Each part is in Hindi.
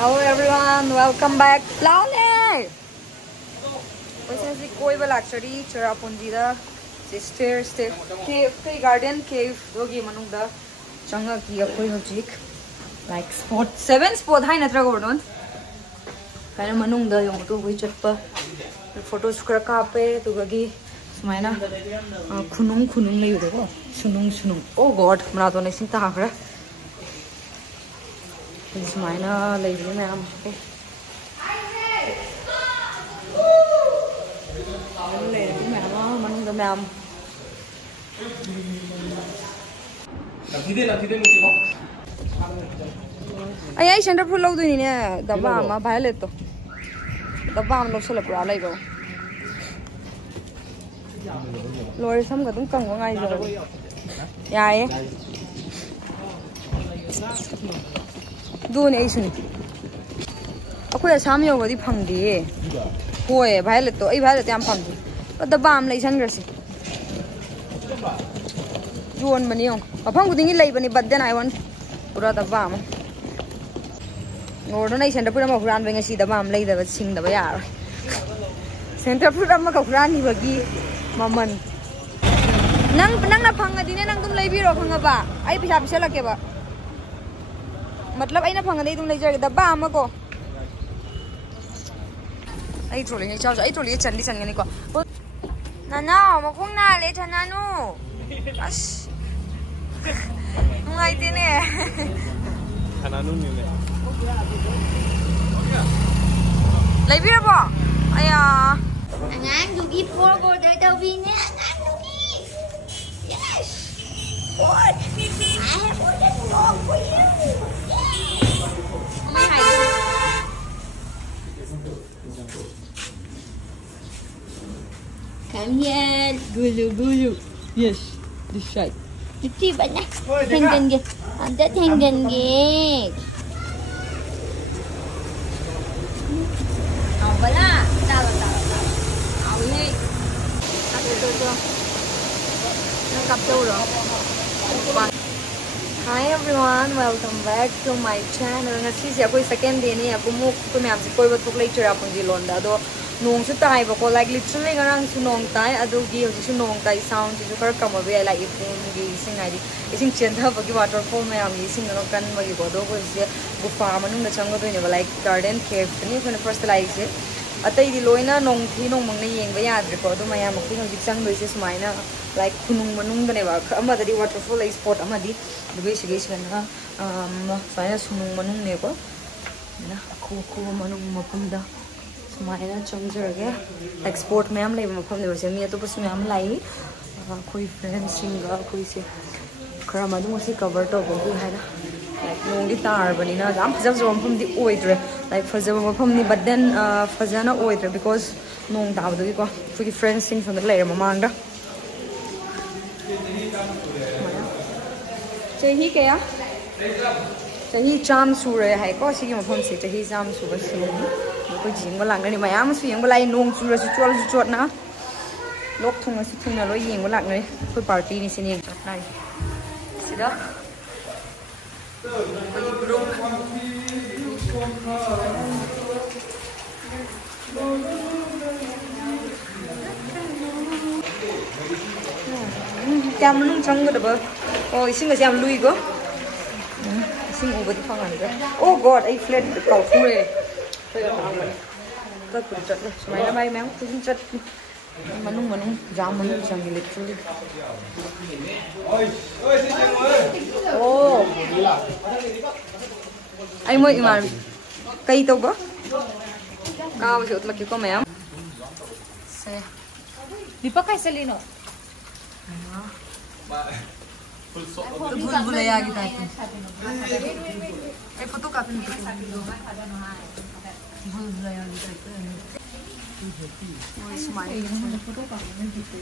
Hello everyone, welcome back. Laune! Recently koi ba lakchari Cheerapunje da stairs cave garden cave dogi manung da changa ki koi hojik like spot 7 spot hai natra gordon kana manung da yong to koi chatpa photos kra ka pe to gagi smaina khunung nei do sunung oh god mara to nei sin ta khra smaina lei ni ma'am manung da ma'am ai center full lo dui ni ne daba ma violet to daba am lo sala pura lai go lori sam ga dum kang wa ngai jo yae dun ai suni akoi asam yo gadi phangdi hoye violet to ai violet yam phangdi daba am lai san grasi Juan bani yong apang kudingi lai bani but then I want pura daba am ngor nai center pura ma huran benga si daba am lai da sing da ba yar center pura ma ka huran ni bagi maman nang na phanga dine nang tum lai bi ro phanga ba ai pisa pisa lake ba मतलब आई ना फंगा दे तुम ले जाएगा दब्बा आम को आई ट्रोली नहीं चाहो आई ट्रोली चंदी चंगने को नाना मकुंग ना ले चनानु अश मुंगाई तेने चनानु नहीं ले ले भी रबो आया अंगान दुगी फोर बोर्डर तो भी ने अंगान दुगी yes what I have ordered dog for you Come here, gulu. Yes, this side. Itu banyak. Henggan ge. Ada henggan ge. Apa lah? Tahu. Apa ni? Ada. Nak kapsul dah. Hi everyone, welcome back to my channel. Ngasi si ako second day ni ako mo ko mayam si koi batuk lai Cheerapunje londa do nong su tai ba ko like literally ngarang su nong tai adu gi hoji su nong tai sound ju kar kam ba like ifun gi sing ai di ising chen tha ba gi waterfall mayam gi sing no kan ba gi bo do ko se gufa manung da chang do ne ba like garden cave ni ko first like se atai di loina nong thi nong mang na yeng ba yadre ko do mayam ko hoji chang do se sumaina like khunung manung da ne ba ama da di waterfall ai spot ama di basically na saya sunung manung ne ko na aku manung mapum da sumaina chamjar ge export ma'am lai mapum ne se mi to pas ma'am lai koi friends singa koi se khara ma du si cover to ko hai na like nong di tar bani na jam phajab jom mapum di oidre like phajab mapum ni but then phajana oidre because nong daw do ko koi friends sing from the layer mamang da Chahi kaya? Chahi cham sure hai ko sigi mafam se chahi cham sure se ko jing ba lang ni mayam su yeng ba lai nong sure su chot na lok thung si thung na lo yeng ba lang ni ko party ni sin yeng chat nai sida Jam nung chang ga da ba oh ising ga jam lui go ising over di phang an oh god I flat kau pure tôi ga tang ba ta ku chat le smai na bai meng ku chat manung jam manung chang gi literally oh ai moi iman kai to go ka ba jot ma ki ko mem se di pa kai selino Full bulaya kita itu. Foto kapan itu? Full bulaya kita itu. Oh, smile. Foto kapan itu?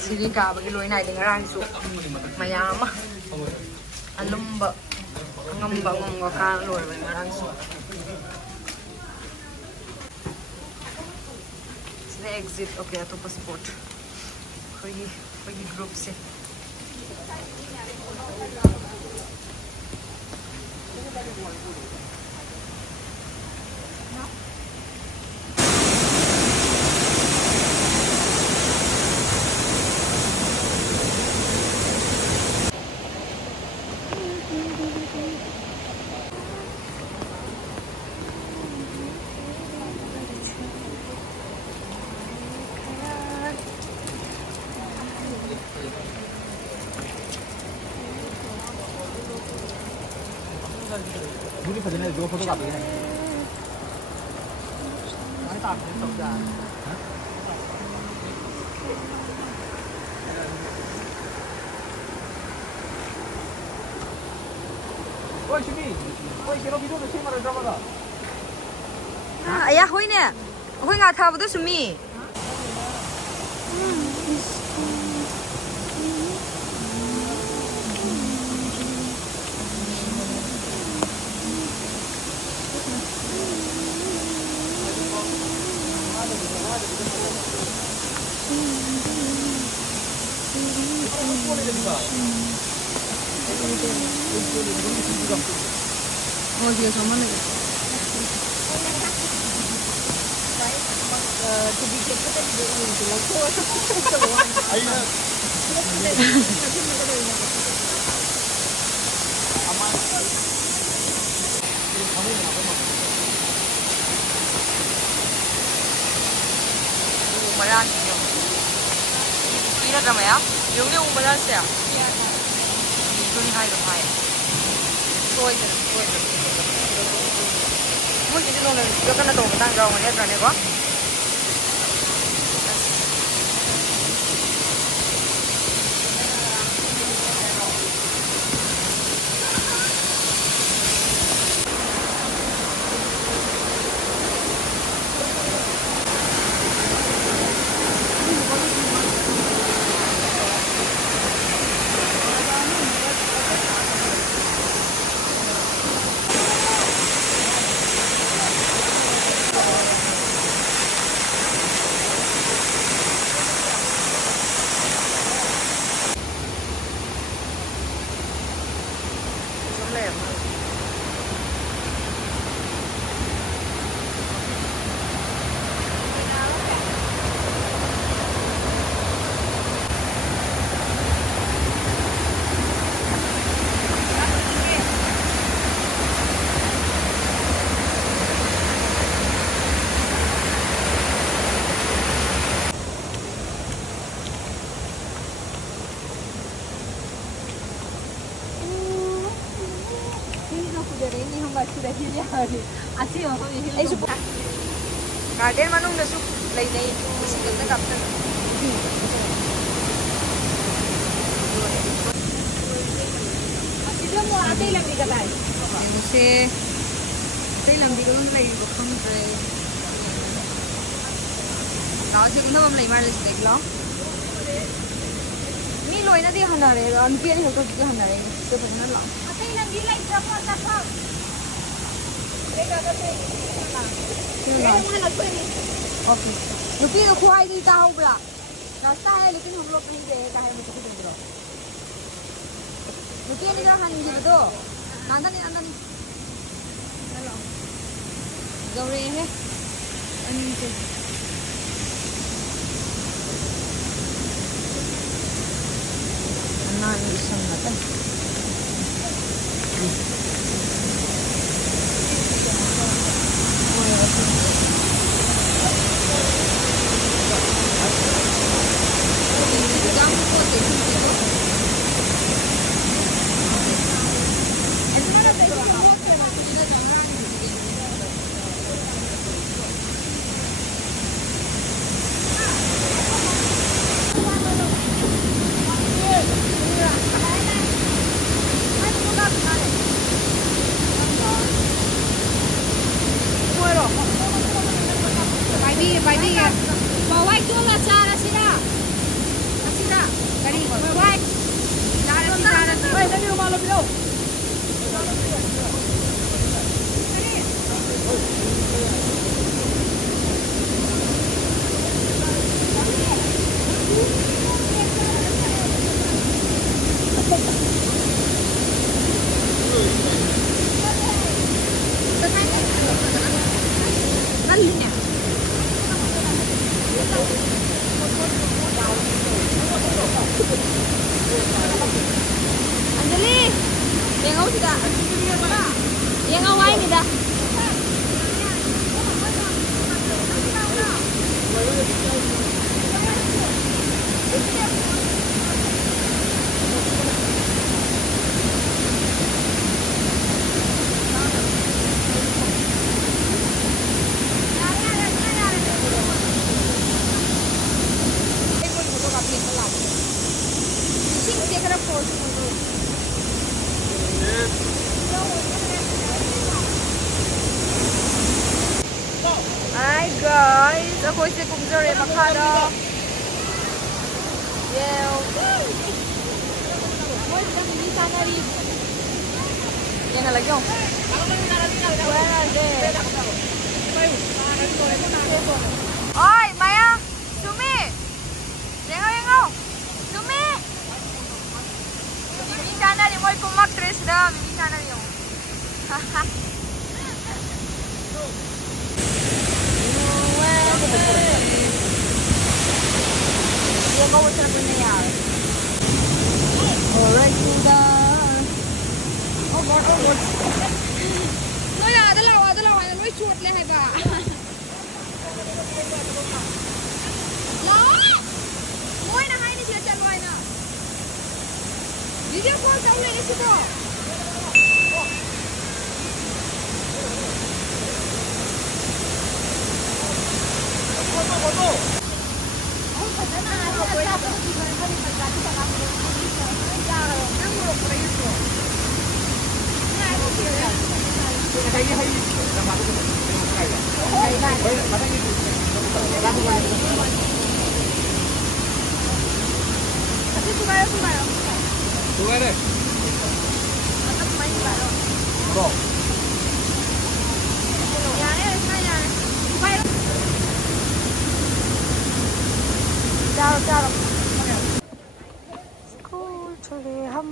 Sini ka bagi loy nai dengan rang su. Mayama. Alumba. Ngamba ngomong ka loy dengan rang su. Exit okay to passport ꯑꯩꯈꯣꯏꯒꯤ ꯒ꯭ꯔꯨꯞꯁꯦ दूरी फजने दो फोटो काट लेना मैं तार से सब जा ओए शिमी ओए केरो वीडियो में शिमा रे ड्रामा 아야 호이네 호이가 타보도 수미 어디에 저만해 우마란이요. 이라 드라마야? 여기 우마란스야. 이분이 하이도 하이. 소이들. 뭐 이제 너는 몇 가나 더 오면 당 가고 내가 내가. गार्डन मनुंग दसु लई नहीं इसी के अंदर कापते इधर वो आते ही लंबी कटा है जैसे आते ही लंबी करूँ लगी बखम ट्रे गाँव से कितना हम लई मार देख लो नहीं लोई ना दी हनारे अंतिम नहीं होता कि हनारे तो पता ना आते ही लंबी लई चप्पल ओके रुपये को खुआई दी का होगा रास्ता है लेकिन हम लोग नहीं गए का है मुझे कुछ नहीं रुपये नहीं रहा नहीं जिले दो आंदा नहीं चलो गौरे है अन्य अन्ना इंग्लिश समझता है sudah. Yang awal ni dah. Hi guys, ako si kumzore makado. Yeah. Moi jam ni sanari. Yang lagi om. Oi, Maya, Sumi. Yengo. Sumi. Mimi sanari moi kumak tres dah, Mimi sanari om. Haha. Yang kau macam punya ya. Alright sudah. Oh god. No ya, ada lawan, yang lebih cuat leh heba. Lawan. Moi nak hai ni dia cakap na. Video call kau ni siapa? Foto. चलो स्कूल चले हम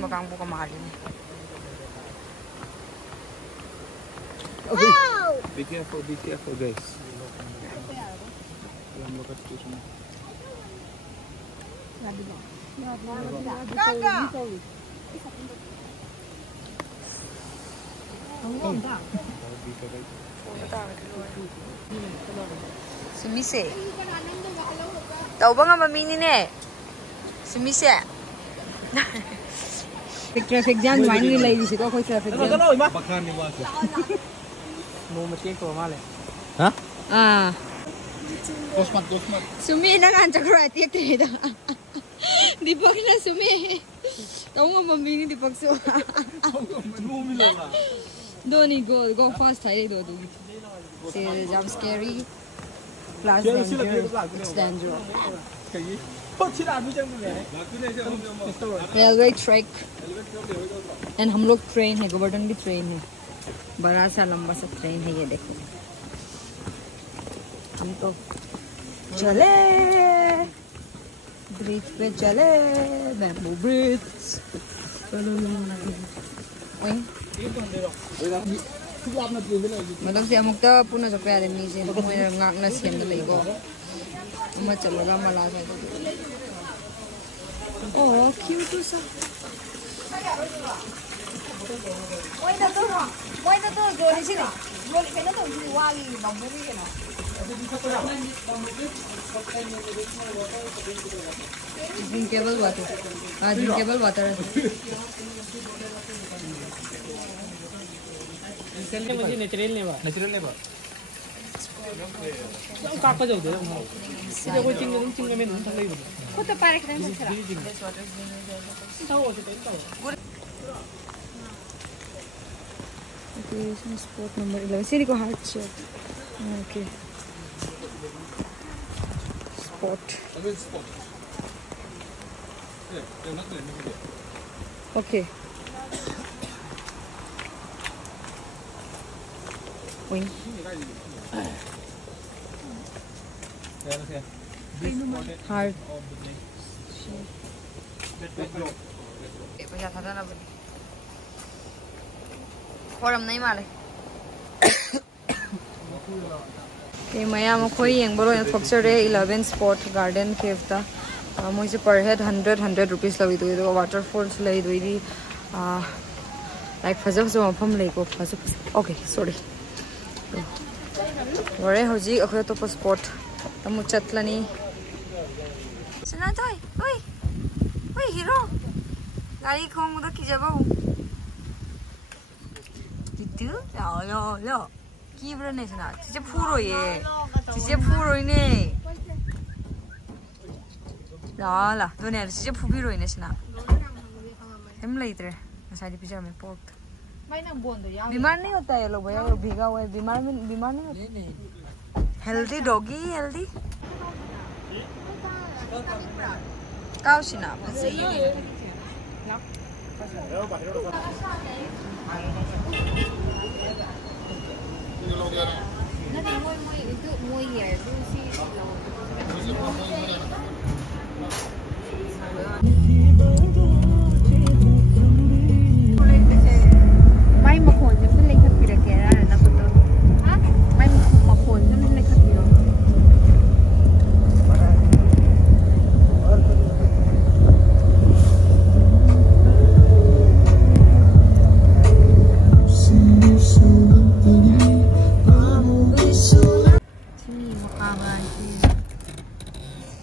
Bakang buka mahal ini. Be careful guys. Sumise. Tahu bang apa mini ne? Sumise. Traffic jam join नहीं लगी थी तो कोई traffic jam बखान नहीं हुआ नो मशीन तो हमारे हाँ दोस्त Sumi na kan cakap tiak tiak dah Dipak na Sumi tahu nggak mami ni Dipak so don't need go fast hai do see jam scary plus it's dangerous railway track and हम लोग ट्रेन है गोवर्धन की ट्रेन है बड़ा सा लंबा सा ट्रेन है ये देखो हम तो चले ब्रिज पे चले बैम्बू ब्रिज मतलब से अमुक तो पुनः जो पे आदमी से मुझे ngakna siam na lego amma chaloga mala sa oh cute sa Moi na to joli sini joli kena to joli wali bambu ni kena drinkable water drinkable water इसके मुझे नेचुरल नहीं बा काका जाऊ दे इसे कोई चिंग में नहीं थक को तो पारे के दिन छरा okay spot number 11 सिरी को heart shape okay spot okay Ui. Hard. Bây giờ thật ra là khoa làm này mà này. Thì mấy em khối yeng bolo en Foxere 11 Sport Garden Cave ta. Moi se per head 100 rupees lawi doi do waterfalls lai doi di like fajo so pham lai ko fajo. Okay, sorry. Ware hoji akhoi to sport tamu chatlani. Sana toy. Oi. Oi hero. Gari khong da ki jabo. Titu. Lo. Ki bra ne sana. Chiche phuro ye. Chiche phuro ne. Là, tôi này chỉ phụ bì rồi nè xem nào. Em lấy thế, mà sai đi bây giờ mình pork. Bimar नहीं होता है लोग भैया भीगा हुआ है बीमार नहीं होता. Healthy doggy healthy. Cao xin nào, mình sẽ đi. May makhon yung pinlay ka pinagkera na po to. May makhon yung pinlay ka pinagkera.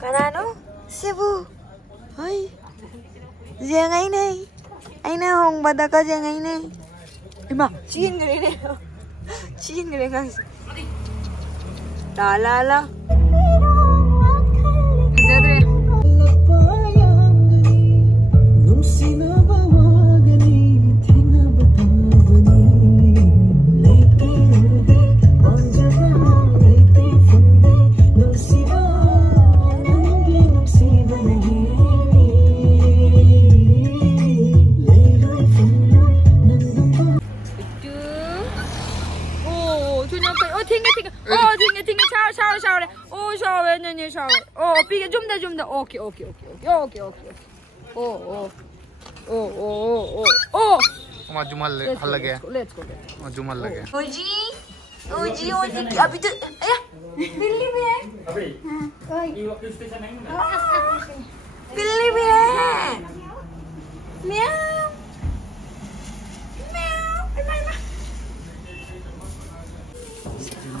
Kanano? Cebu. Ay. Diyan ngay na eh. Ay na hong bada ka diyan ngay na eh. Ima, chiin ka rin eh. Chiin ka rin guys. Talala. Zedre. Shower. Oh, shower. No, shower. Oh, pick jump da. Okay. Oh. हमारा जुमल हल गया. Let's go. जुमल लग गया. ओजी अभी तो अया बिल्ली भी है. बिल्ली भी है. म्याऊ.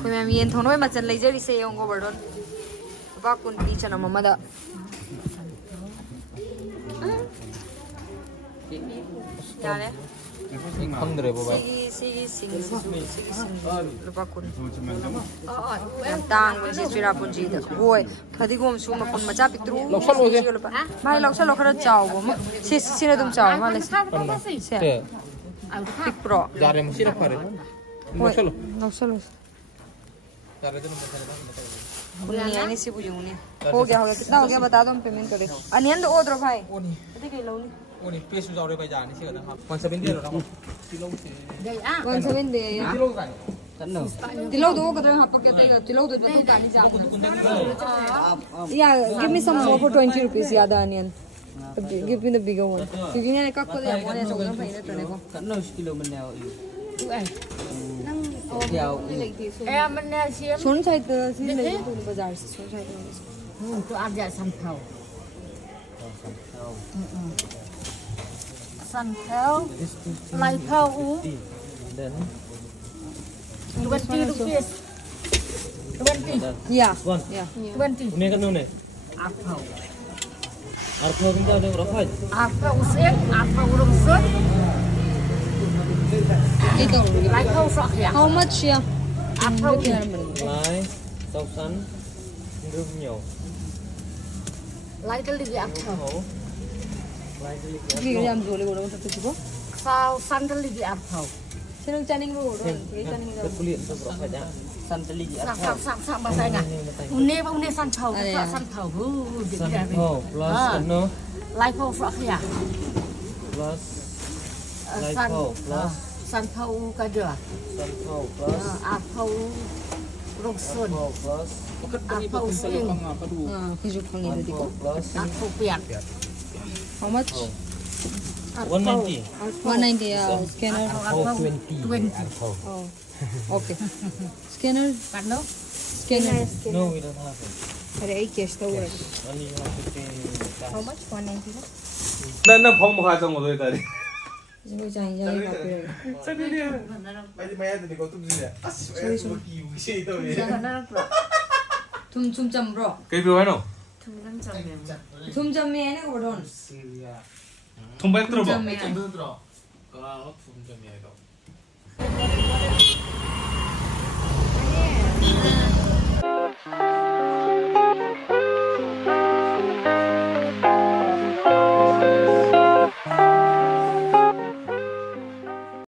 मैं ये थोनो में मचन ले जरी से योंगो बर्डन बाकुन पीछे ना मम्मा दा याने खंदरे बाबा सी बाकुन तांग बजे चिरापुंजी दा ओए फदिगोम सु मकुन मचा पित्रु माई लौसल खरा चाव सी ने तुम चाव माले से पिक प्रो जारे मसीरा करे लौसल बुनिया नहीं सी बुझूंगी हो गया कितना हो गया बता दो हम पेमेंट करें अनियन दो ओद्रो भाई अरे के लो ओनी पेस जाओ रे भाई जाने से कदा 170 दे रो 170 दे किलो का किलो दो कदर हां पके किलो दो बता जाने जा या give me some more for 20 rupees याद onion give me the bigger one क्योंकि ने का को दे मोने जो ना भाई ने तने को 90 किलो में ने तू आई सोन साइड से ले तो बाजार से सोन साइड तो आप जा संथाव लाई थाव उ 20 rupees 20 yeah 20 ने कनो ने आप थाव अर्थ किंता दे रखा आप थाव उसे आप थाव उरम sir itu like how much ya apa lai sau sắn rơm nhiều lai cái gì apa lai cái gì làm rồi lấy đồ thật chứ sao san cái gì apa xin ông chaning rồi cái kulit itu berapa ya san cái gì apa sam bahasa nggak une san thau san thau plus no like how frak ya plus like how plus Sunflower ka dia. Sunflower plus. Apple Roxon. Sunflower plus. Apple spring. Kijuk pang itu di ko. Plus. Apple piak. How much? 190. 190 scanner. Apple 20. Oh. Okay. Scanner. Kano? Scanner. No, we don't have it. Ada cash tau. Only you have to pay cash. How much? 190 na. 나 방목하자 뭐 더 있다. Ibu jangan jangan pakai. May ada ni kau tu sini. Sorry sorry. Tum jam bro. Kau biar mana? Tum jam ni ni kau don. Tum banyak terus. Tum jam ni. Kalau tum jam ya itu.